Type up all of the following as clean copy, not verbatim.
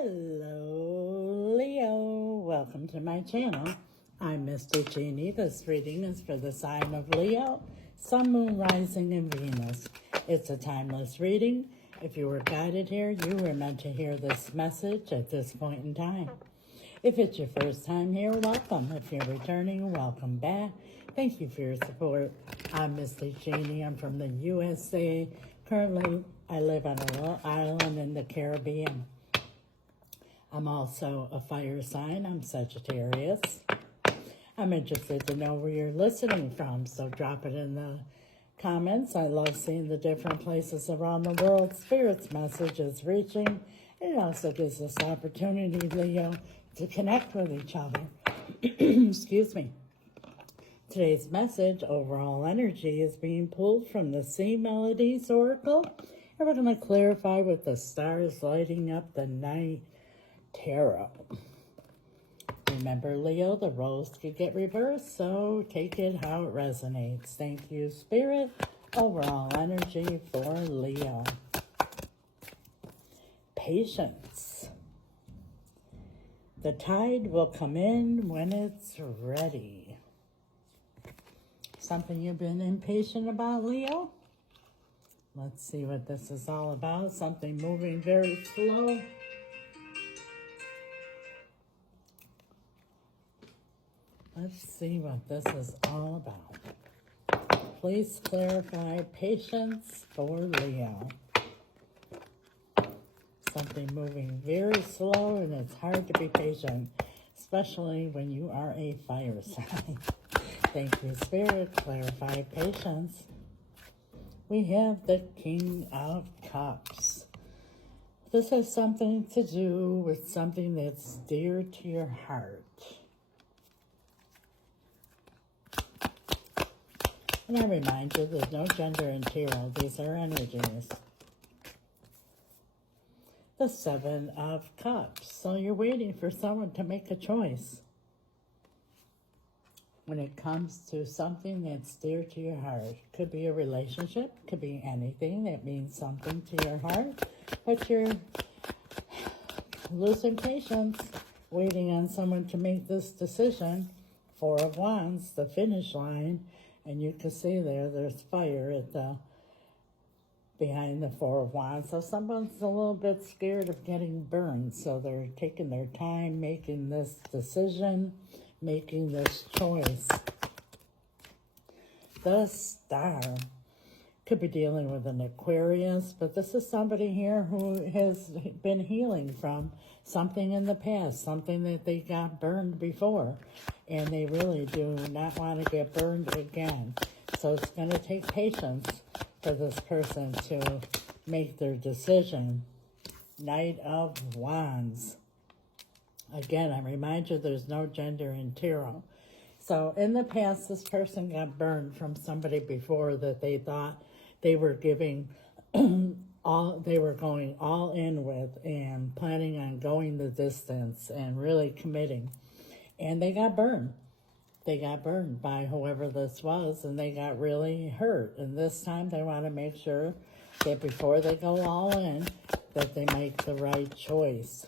Hello, Leo. Welcome to my channel. I'm Mystic.Jeanne. This reading is for the sign of Leo, Sun, Moon, Rising, and Venus. It's a timeless reading. If you were guided here, you were meant to hear this message at this point in time. If it's your first time here, welcome. If you're returning, welcome back. Thank you for your support. I'm Mystic.Jeanne. I'm from the USA. Currently, I live on a little island in the Caribbean. I'm also a fire sign. I'm Sagittarius. I'm interested to know where you're listening from, so drop it in the comments. I love seeing the different places around the world Spirit's message is reaching. It also gives us opportunity, Leo, to connect with each other. Excuse me. Today's message, overall energy, is being pulled from the Sea Melodies Oracle. And we're going to clarify with the stars lighting up the night tarot. Remember, Leo, the roles could get reversed, so take it how it resonates. Thank you, Spirit. Overall energy for Leo. Patience. The tide will come in when it's ready. Something you've been impatient about, Leo? Let's see what this is all about. Something moving very slow. Let's see what this is all about. Please clarify patience for Leo. Something moving very slow, and it's hard to be patient, especially when you are a fire sign. Thank you, Spirit. Clarify patience. We have the King of Cups. This has something to do with something that's dear to your heart. And I remind you, there's no gender in tarot. These are energies. The Seven of Cups. So you're waiting for someone to make a choice. When it comes to something that's dear to your heart, could be a relationship, could be anything that means something to your heart, but you're losing patience, waiting on someone to make this decision. Four of Wands, the finish line, and you can see there's fire at the behind the Four of Wands. So someone's a little bit scared of getting burned, so they're taking their time making this decision, making this choice. The Star could be dealing with an Aquarius, but this is somebody here who has been healing from something in the past, something that they got burned before, and they really do not want to get burned again. So it's going to take patience for this person to make their decision. Knight of Wands. Again, I remind you, there's no gender in tarot. So in the past, this person got burned from somebody before that they thought they were giving they were going all in with and planning on going the distance and really committing. And they got burned. They got burned by whoever this was, and they got really hurt. And this time they want to make sure that before they go all in, that they make the right choice.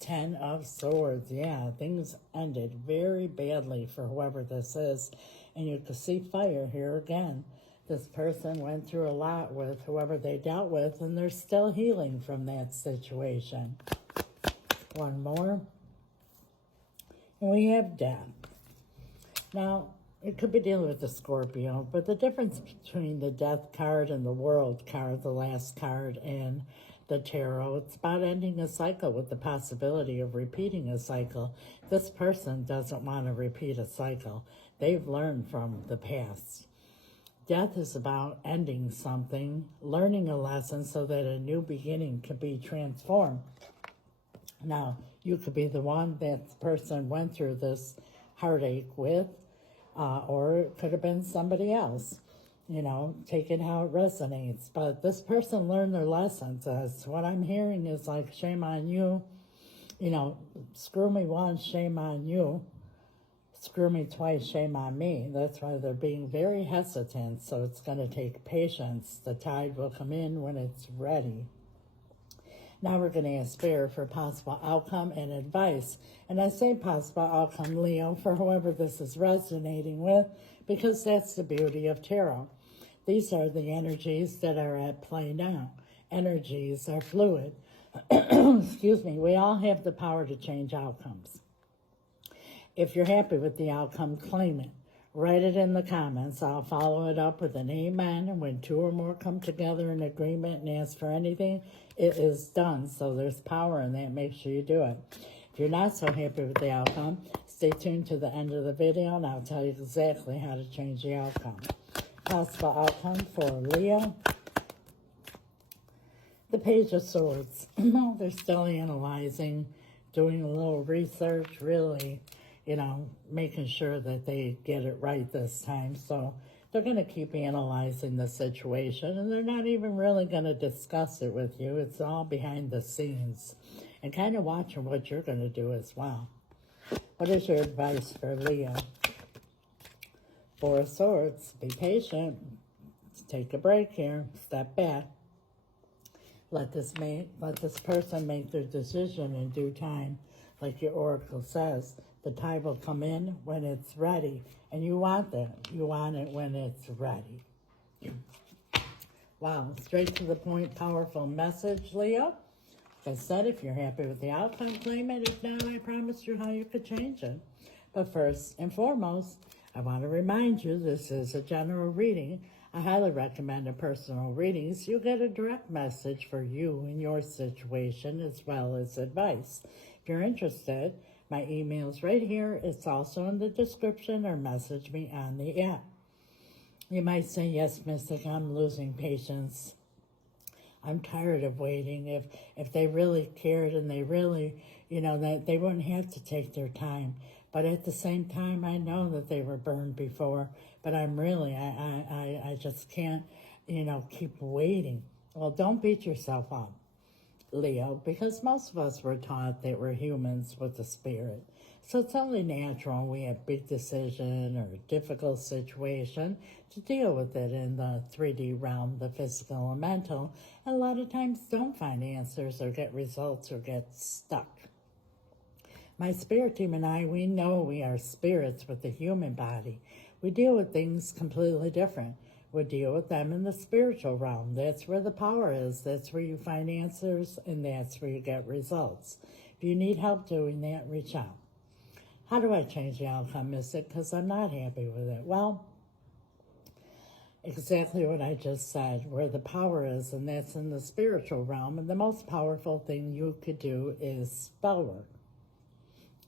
10 of Swords. Yeah, things ended very badly for whoever this is. And you can see fire here again. This person went through a lot with whoever they dealt with, and they're still healing from that situation. One more. And we have Death. Now, it could be dealing with the Scorpio, but the difference between the Death card and the World card, the last card, and the tarot, it's about ending a cycle with the possibility of repeating a cycle. This person doesn't want to repeat a cycle. They've learned from the past. Death is about ending something, learning a lesson so that a new beginning can be transformed. Now, you could be the one that the person went through this heartache with, or it could have been somebody else. You know, take it how it resonates. But this person learned their lessons. As what I'm hearing is like, shame on you. You know, screw me once, shame on you. Screw me twice, shame on me. That's why they're being very hesitant. So it's going to take patience. The tide will come in when it's ready. Now we're going to ask Spirit for possible outcome and advice. And I say possible outcome, Leo, for whoever this is resonating with, because that's the beauty of tarot. These are the energies that are at play now. Energies are fluid. Excuse me. We all have the power to change outcomes. If you're happy with the outcome, claim it. Write it in the comments. I'll follow it up with an amen. And when two or more come together in agreement and ask for anything, it is done. So there's power in that. Make sure you do it. If you're not so happy with the outcome, stay tuned to the end of the video and I'll tell you exactly how to change the outcome. Possible outcome for Leo. The Page of Swords. No, they're still analyzing, doing a little research, really, making sure that they get it right this time. So they're going to keep analyzing the situation, and they're not even really going to discuss it with you. It's all behind the scenes, and kind of watching what you're going to do as well. What is your advice for Leo? Four of Swords. Be patient. Take a break here. Step back. Let this person make their decision in due time. Like your oracle says, the time will come in when it's ready. And you want that. You want it when it's ready. Wow, straight to the point, powerful message, Leo. Like I said, if you're happy with the outcome, claim it. If not, I promise you how you could change it. But first and foremost, I want to remind you this is a general reading. I highly recommend a personal reading so you'll get a direct message for you and your situation as well as advice. If you're interested, my email's right here. It's also in the description, or message me on the app. You might say, yes, Mystic, I'm losing patience. I'm tired of waiting. If they really cared and they really, that they wouldn't have to take their time. But at the same time, I know that they were burned before. But I'm really, I just can't, keep waiting. Well, don't beat yourself up, Leo, because most of us were taught that we're humans with a spirit. So it's only natural we have a big decision or a difficult situation to deal with it in the 3D realm, the physical and mental. And a lot of times don't find answers or get results or get stuck. My spirit team and I, we know we are spirits with a human body. We deal with things completely different. We deal with them in the spiritual realm. That's where the power is. That's where you find answers, and that's where you get results. If you need help doing that, reach out. How do I change the outcome, Mystic? Because I'm not happy with it. Well, exactly what I just said, where the power is, and that's in the spiritual realm. And the most powerful thing you could do is spell work.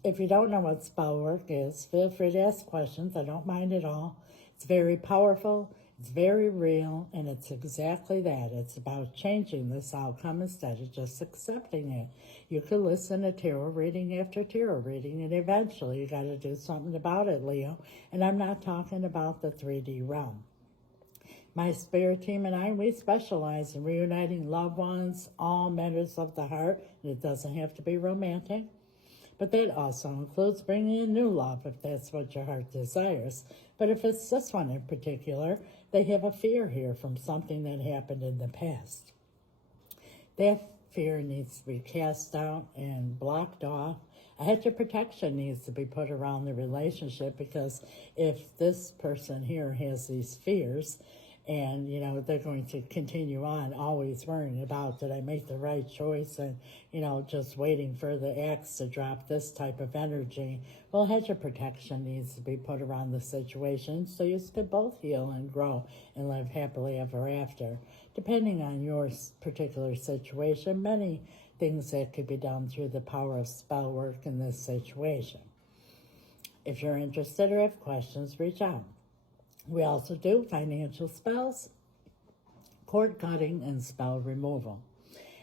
If you don't know what spell work is, feel free to ask questions. I don't mind at all. It's very powerful, it's very real, and it's exactly that. It's about changing this outcome instead of just accepting it. You could listen to tarot reading after tarot reading, and eventually you got to do something about it, Leo. And I'm not talking about the 3D realm. My spirit team and I, we specialize in reuniting loved ones, all matters of the heart, and it doesn't have to be romantic. But that also includes bringing in new love if that's what your heart desires. But if it's this one in particular, they have a fear here from something that happened in the past. That fear needs to be cast out and blocked off. A hedge of protection needs to be put around the relationship, because if this person here has these fears, and, they're going to continue on always worrying about, did I make the right choice? And, just waiting for the axe to drop this type of energy. Well, hedge of protection needs to be put around the situation so you can both heal and grow and live happily ever after. Depending on your particular situation, many things that could be done through the power of spell work in this situation. If you're interested or have questions, reach out. We also do financial spells, cord cutting, and spell removal.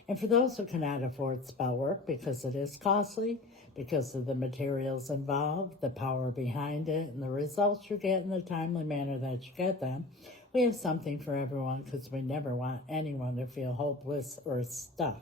And for those who cannot afford spell work because it is costly, because of the materials involved, the power behind it, and the results you get in the timely manner that you get them, we have something for everyone, because we never want anyone to feel hopeless or stuck.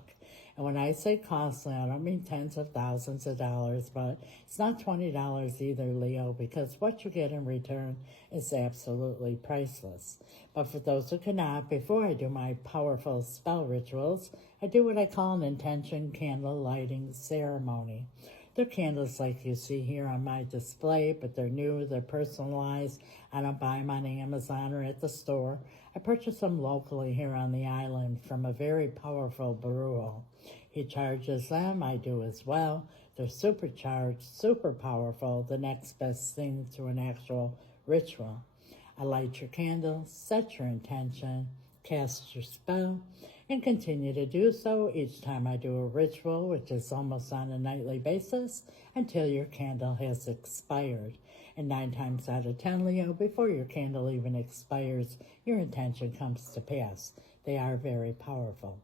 And when I say costly, I don't mean tens of thousands of dollars, but it's not $20 either, Leo, because what you get in return is absolutely priceless. But for those who cannot, before I do my powerful spell rituals, I do what I call an intention candle lighting ceremony. They're candles like you see here on my display, but they're new, they're personalized. I don't buy them on Amazon or at the store. I purchase them locally here on the island from a very powerful Baruo. He charges them, I do as well. They're supercharged, super powerful, the next best thing to an actual ritual. I light your candle, set your intention, cast your spell, and continue to do so each time I do a ritual, which is almost on a nightly basis, until your candle has expired. And 9 times out of 10, Leo, before your candle even expires, your intention comes to pass. They are very powerful.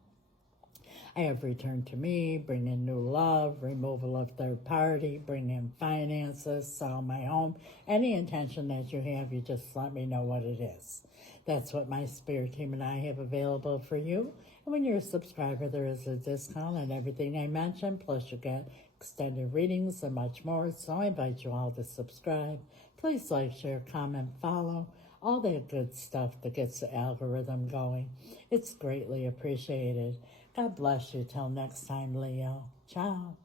I have returned to me, bring in new love, removal of third party, bring in finances, sell my home. Any intention that you have, you just let me know what it is. That's what my spirit team and I have available for you. And when you're a subscriber, there is a discount on everything I mentioned, plus you get extended readings and much more. So I invite you all to subscribe. Please like, share, comment, follow. All that good stuff that gets the algorithm going. It's greatly appreciated. God bless you. Till next time, Leo. Ciao.